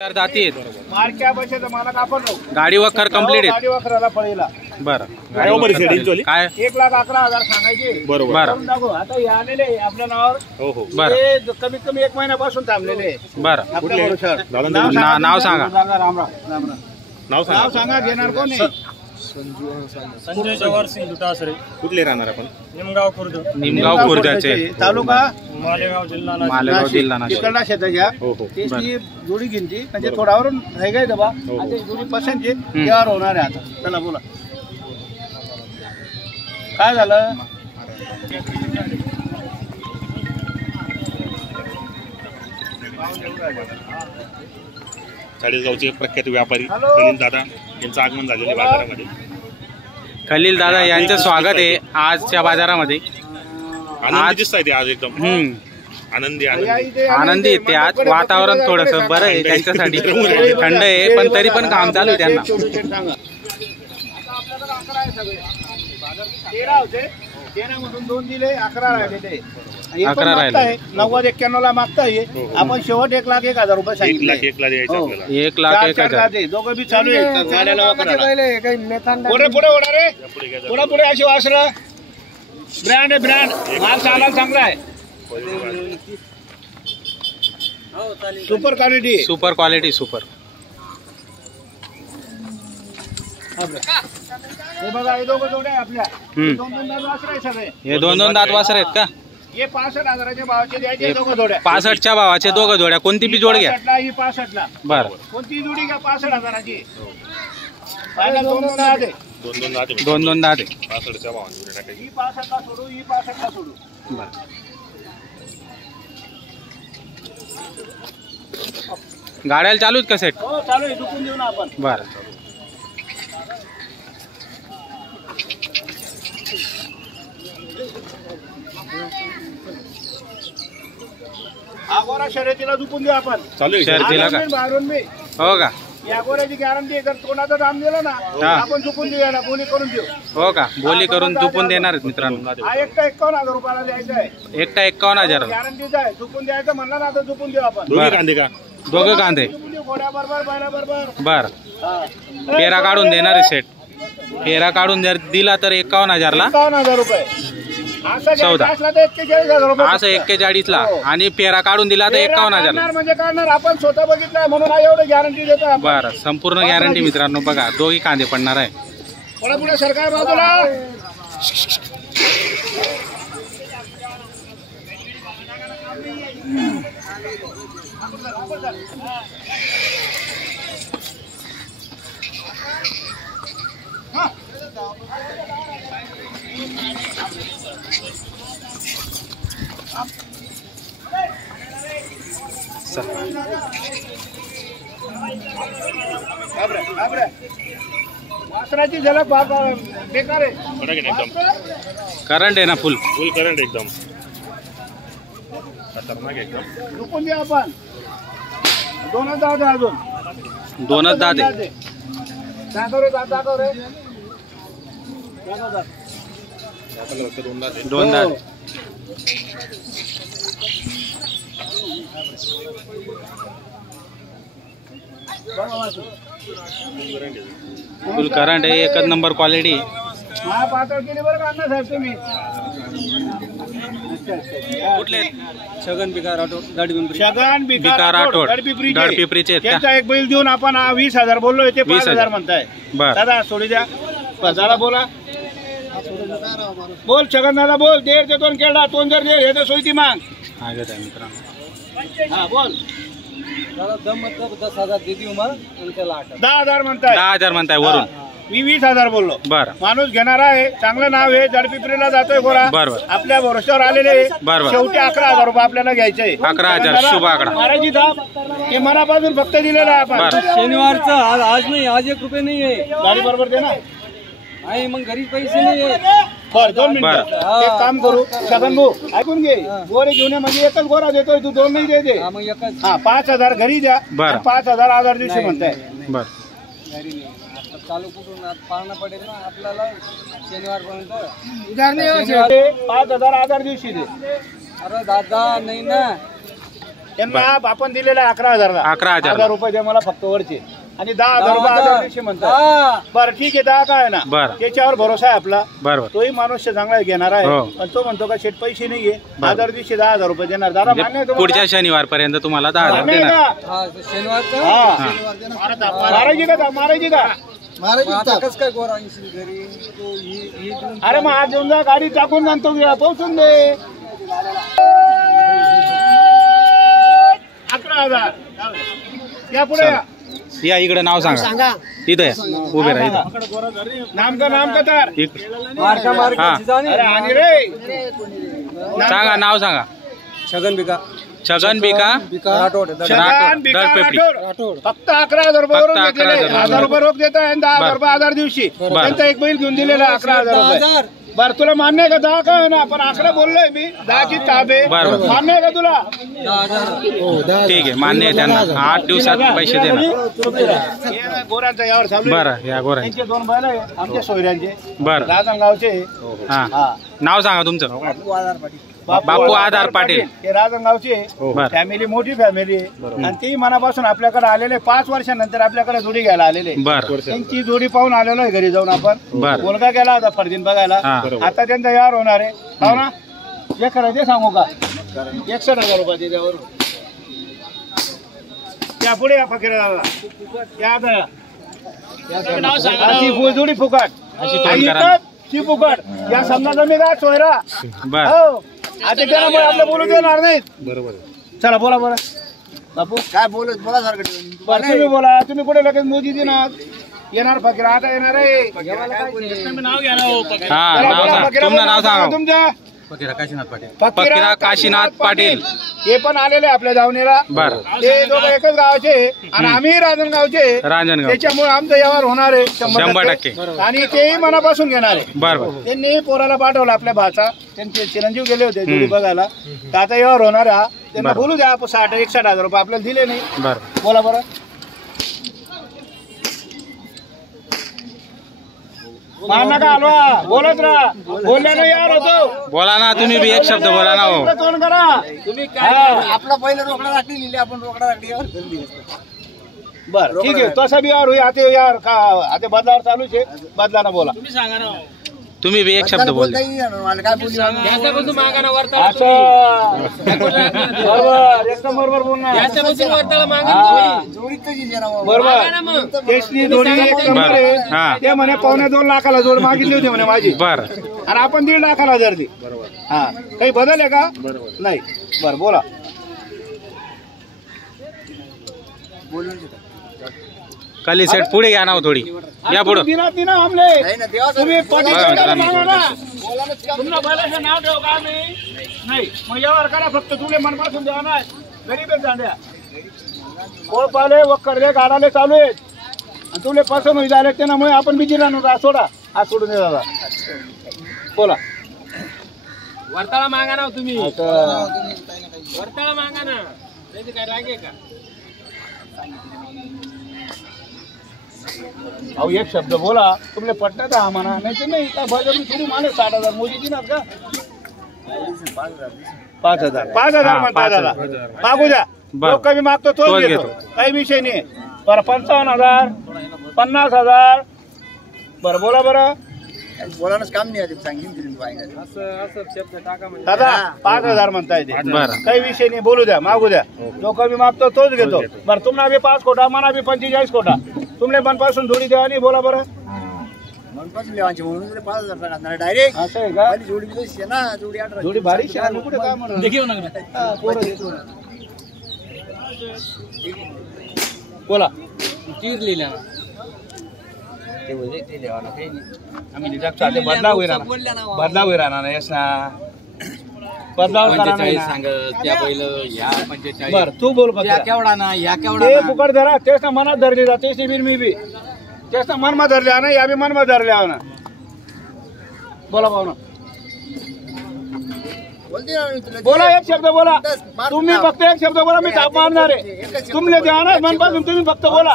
चार जाती आहेत. मार्क्या बसेचा मला कापड गाडी वखर कंप्लीट आहे. गाडी वखराला पडेला. बरं काय 1,11,000 सांगायचे. बरोबर. आता हे आलेले आपल्या नावावर. हो हो बरं. कमीत कमी 1 महिन्यापासून थांबलेले. बरं नाव सांगा. नाव सांगा घेणार कोण आहे? संजय जवाहर सिंग दुटासरे. कुठले राहणार आपण? निमगाव खुर्द. निमगाव खुर्दाचे. तालुका मालेगाव जिल्हा नाशिक. मालेगाव जिल्हा नाशिक. तिकडला शेताच्या हो हो त्याची जोडी घेतली म्हणजे थोडावरून आहे काय दबा आता जोडी पसंत आहे त्यावर होणार आहे. आता चला बोला काय झालं. चाळीसगावचे प्रख्यात व्यापारी खलील दादा यांचं आगमन झालेलं आहे बाजारामध्ये. खलील दादा यांचं स्वागत आहे आजच्या बाजारामध्ये. आनंदी दिसताय ते आज एकदम आनंदी आनंदी आहेत ते. आज वातावरण थोडस बरं आहे त्यांच्यासाठी. थंड आहे पण तरी पण काम चालू आहे त्यांना. 13 मधून 2 दिले 11 राहिले ते. 11 राहिले. 90-91 ला मागताय आपण शेवट 1,01,000 रुपये सांगितले. 1,00,000 द्यायचं आपल्याला. 1,01,000 दोघं बी चालू आहे गाड्याला पुढे पुढे होणार रे. पुढे पुढे अशी वासरा ब्रँड आहे. ब्रँड माल चालायला चांगला आहे. Super quality. Super quality super. हे बघा हे दोघं जोडे आहे आपल्या. 2-2 दात वासर आहे सगळे. हे 2-2 दात वासर आहेत का? हे 65,000च्या भावाचे द्यायचे दोघं जोड्या. 65च्या भावाचे दोघं जोड्या. कोणती बी जोड घ्या. 65ला ही 65ला. बरं कोणती जोडी घ्या 65,000ची. पहिला 2-2 दात आहे. 2-2 दात आहे. 2-2 दात आहे. 65च्या भावाने टाकायची. ही 65ला सोडू ही 65ला सोडू. बरं. गाड्याला चालू आहेत का सेट? हो चालू आहे. झुकून देऊ ना आपण. बरं आगोरा शर्यतीला झुकून देऊ आपण. चालू आहे शर्यतीला का? बाहेरून मी हो का? या गोऱ्याची गॅरंटी जर कोणाचं दाम दिलं ना आपण झुकून देऊया ना. बोली करून देऊ. हो का? बोली करून चुपून देणार आहेत मित्रांनो. हा एकटा 51,000 रुपयाला द्यायचा आहे. एकटा 51,000. गॅरंटीचा आहे. झुकून द्यायचं म्हणलं ना तर झुकून देऊ आपण. दोन्ही कांदे का? दोघं कांदे. झुकून देऊ घोड्या बरोबर बैला बरोबर. बर. फेरा काढून देणार आहे सेट. फेरा काढून जर दिला तर 51,000 ला. 51,000 रुपये. असं 14. असला तर 41,000 रुपये. असं 41 ला आणि फेरा काढून दिला तर 51,000 ला. म्हणजे काढणार आपण स्वतः बघितलं म्हणून एवढं गॅरंटी देतो आपण. बरं संपूर्ण गॅरंटी मित्रांनो. बघा दोघी कांदे पडणार आहे. पुढे पुढे सरकार बाजूला. वासराची झलक बेकार आहे. एकदम करंट आहे ना फुल. फुल करंट एकदम खतरनाक एकदम. झुकून द्या आपण. 2 दात आहे अजून. 2च दात आहे. दाखव रे दात दाखव रे. दाखव दात. आपल्याला फक्त 2 दात आहे. 2 दात. फुल करंट आहे. एकच नंबर क्वालिटी. हा पातळ केली बरं का अण्णा साहेब तुम्ही. कुठले? छगन बिकार ऑटो गाडी पिंपरी. शगन बिकार आठवड गडपिपरीचे आहेत का? त्यांचा एक बैल देऊन आपण 20,000 बोललो. ते 5,000 म्हणताय. बर. दादा सोडी द्या. दादा बोला. बोल छगन दादा बोल. 1.5 ते 2 केळा 2 जर दे हे तर सोयी माग. आगत आहे मित्रांनो. हा बोल. दम मतलब 10,000 दे देऊ मग आणि त्याला 8,000. 10,000 म्हणताय. 10,000 म्हणताय वरून. मी 20,000 बोललो. बरं माणूस घेणारा आहे. चांगलं नाव आहे. जडपिपरीला जातोय गोरा. बरोबर. आपल्या भरोश्यावर आलेले. बरोबर. शेवटी 11,000 रुपये आपल्याला घ्यायचे. 11,000 शुभ आकडा. महाराजी धाप हे मनापासून फक्त दिलेला आहे आपण. बरं. शनिवारचं आज नाही. आज 1 रुपये नाही आहे. गाडी बरोबर दे ना. आहे मग घरी पैसे नाही आहे. बर 2 मिनिटं. एक काम करू छगन भाऊ ऐकून घे. गोरे घेऊन ये म्हणजे एकच गोरा देतोय तू. 2 नाही दे. मग एकच. हा 5,000 घरी द्या. बरं. 5,000 आधार दिवशी म्हणताय. बर. घरी नाही. आता चालू कुठून पाहणं पडेल ना आपल्याला शनिवारपर्यंत. 5,000 आधार दिवशी दे. अरे दादा नाही ना. त्यांना आपण दिलेला 11,000 11,000 1000 रुपये दे मला फक्त वरचे आणि 10,000 रुपये आदर दिवशी म्हणतात. बरं ठीक आहे 10 काय ना बरं. त्याच्यावर भरोसा आहे आपला. बरोबर. तोही माणूस चांगला घेणार आहे हो. पण तो म्हणतो का शेट पैसे नाहीये आदर दिवशी 10,000 रुपये देणार. दादा मान्य आहे म्हणजे तुम्हाला? पुढच्या शनिवार पर्यंत तुम्हाला 10,000 मान्य आहे देणार. का? हा शनिवारचं हा. मारायची का मारायची का? आता कसं काय गोरा आणशील घरी तो ही देऊन अरे मग आज येऊन जा गाडी टाकून जाणतो पोहोचून दे. 11,000 या पुढे या. या इकडे नाव सांगा. इथं या. उभे राहा इथं. नाम का तर मारका हा. मारका जाणे अरे आणि रे सांगा नाव सांगा. छगन बिका छगन बिका राठोड छगन बिका दळपेपरी. राठोड. फक्त 11,000 रुपये फक्त वरून घेतलेले. 11,000 1000 रुपये रोख देता आणि 10,000 रुपये आधार दिवशी बरं. त्यांचा एक बैल घेऊन दिलेला 11,000 रुपये. 10,000 बरं तुला मान्य आहे का 10 का ना पण 11 बोललोय मी 10ची ताबे बरं. मान्य आहे का तुला? 10,000 ठीक आहे मान्य आहे त्यांना 8 दिवसात पैसे देणार. हे गोरांचा यावर चालू आहे. बरं या गोरा त्यांचे 2 बैल आहे आमच्या सोयऱ्यांचे बरं. राजनगावचे. हा हा नाव सांगा तुमचं. बापू बापू आधार पाटील. हे राजनगावचे बरं. फॅमिली मोठी फॅमिली आहे आणि ती मनापासून आपल्याकडे आलेले 5 वर्षानंतर आपल्याकडे जोडी घ्यायला आलेले. बरं. त्यांची जोडी पाहून आलेलो आहे घरी जाऊन आपण. बरं. मुलगा गेला होता फर्दीन बघायला. हा. आता त्यांचा यार होणार आहे हो ना. एक करायचे सांगू का 61,000 रुपये त्याच्यावर त्या पुढे या फकीराला या आता. अशी जोडी फुकट अशी तोंड करा. शी फुकट या समजा मी का सोयरा बरं. हो आता त्यामुळे आपलं बोलू देणार नाहीत. बरोबर. चला बोला बरं बापू काय बोलत बोला सारखं. बरं तुम्ही बोला तुम्ही कुठे लगेच मोदी देणार येणार फकीर आता येणार आहे. नाव घ्या हा नाव सांगा. तुमचं नाव सांगा. तुमचं फकीरा काशीनाथ पाटील. हे पण आलेले आपल्या दावणीला. बरं. ते दोघं एकच गावाचे आणि आम्ही राजनगावचे. रांजणगाव. त्याच्यामुळे आमचं व्यवहार होणार आहे 100%. आणि तेही मनापासून घेणार आहे. बरं. त्यांनी पोराला पाठवलं आपल्या भाचा त्यांचे चिरंजीव गेले होते जोडी बघायला तर आता व्यवहार होणार आहे. त्यांना बरं. बोलू द्या 61,000 रुपये आपल्याला दिले नाही. बरं. बोला बरं माना का हलवा बोलत राहा बोलल्यानं यार होतो. बोला ना तुम्ही बी एक शब्द बोला ना हो. तोंड करा तुम्ही काय आपला पहिला रोकडा राखली लिहिली आपण रोकडा राखली बर ठीक आहे तसा बी यार होई आता यार का आता बदलावर चालूच आहे. बदलाना बोला तुम्ही बी एक शब्द बोल. काय बोलली असं बरोबर एकदम बरोबर बोलणार. हा. बरोबर तेचनी जोडी एक नंबर आहे. हा. ते म्हणे 2.25 लाखाला जोड मागितली होती म्हणे माझी बरं. आणि आपण 1.5 लाखाला जर दी. हा काही बदल आहे का? नाही. बरं बोला कली सेट पुढे घ्या ना हो थोडी. या पुढं. दिनात दिना आमले तुम्ही बघा मित्रांनो. तुमचं बैलाचं नाव ठेव का नाही मग यावर करा फक्त तुले मनपासून द्या ना गरीबच जाण्या पोळ पाले वक्करले गाडाले चालू आहेत आणि तुले पसंत झाले त्यामुळे आपण बिजी राहणार. सोडा आज सोडून दे दादा बोला. वरताळा मागा ना तुम्ही वरताळा मागा ना त्याची काय राग आहे का? अहो एक शब्द बोला तुमले पटत हा म्हणा नाही तर नाही का बळजबरी थोडी माने 60,000 मोदी दिनात का 5,000 म्हणता दादा मागू द्या. जो कमी मागतो तोच घेतो काही विषय नाही. बरं 55,000 50,000 बरं बोला बरं बोलायलाच काम नाही सांगितलं असं शब्द टाका म्हणजे दादा 5,000 म्हणता येते. बरं. काही विषय नाही बोलू द्या मागू द्या. जो कमी मागतो तोच घेतो. बरं तुम्हाला बी 5 कोटा मला बी 45 कोटा तुमले मनपासून जोडी द्या आणि बोला बरं. मनपासून लेवायचे म्हणून 5,000 टाका डायरेक्ट असं आहे का? जोडी दिवस ना जोडी 18 जोडी भारी शहाणी कुठे काय म्हणा बोला तीर लिहिला आम्ही निजाक चालले बदलाव होईल बदलाव होईल ना यस ना बदलाव करा नाही ना. बरं तू बोल केवढा ना या केवढा ते फुकट धरा तेच ना मनात धरले जा तेच बिन मी बी तेच ना मनमा धरल्या ना या बी मनमा धरल्या ना. बोला भाऊ ना बोला एक शब्द बोला तुम्ही फक्त एक शब्द बोला मी ताप मारणार आहे तुमले द्या ना मनपासून तुम्ही फक्त बोला.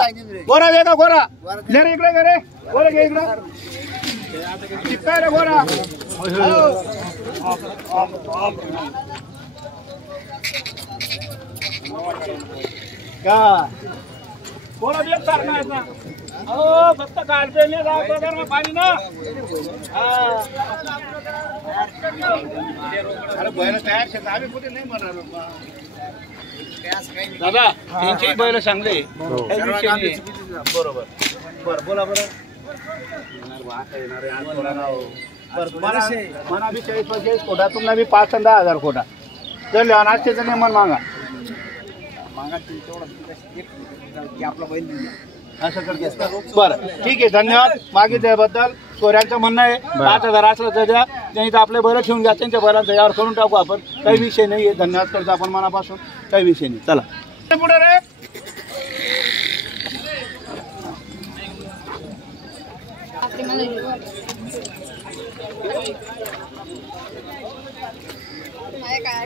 गोरा दे का गोरा ले रे इकडे रे गोरा घे इकडे काय रे गोरा का कोणा देत सारखा आहे ना हो फक्त काढते नाही राहतो ना पाणी ना अरे बैल तयार शेत आम्ही कुठे नाही म्हणणार दादा त्यांची बैल चांगले बरोबर बरं बोला बरं मना बी 40-45 कोटा तुम्हाला बी 5 आणि 10,000 कोटा जर लहानाचे तर नेमन मागा आपला बैल असं करते बरं ठीक आहे धन्यवाद मागितल्याबद्दल सोऱ्यांचं म्हणणं आहे 5,000 असलं तर द्या नाही तर आपले बैल ठेवून घ्या त्यांच्या बैलांचा यावर करून टाकू आपण काही विषय नाही आहे धन्यवाद करतो आपण मनापासून काही विषय नाही चला पुढे रे काय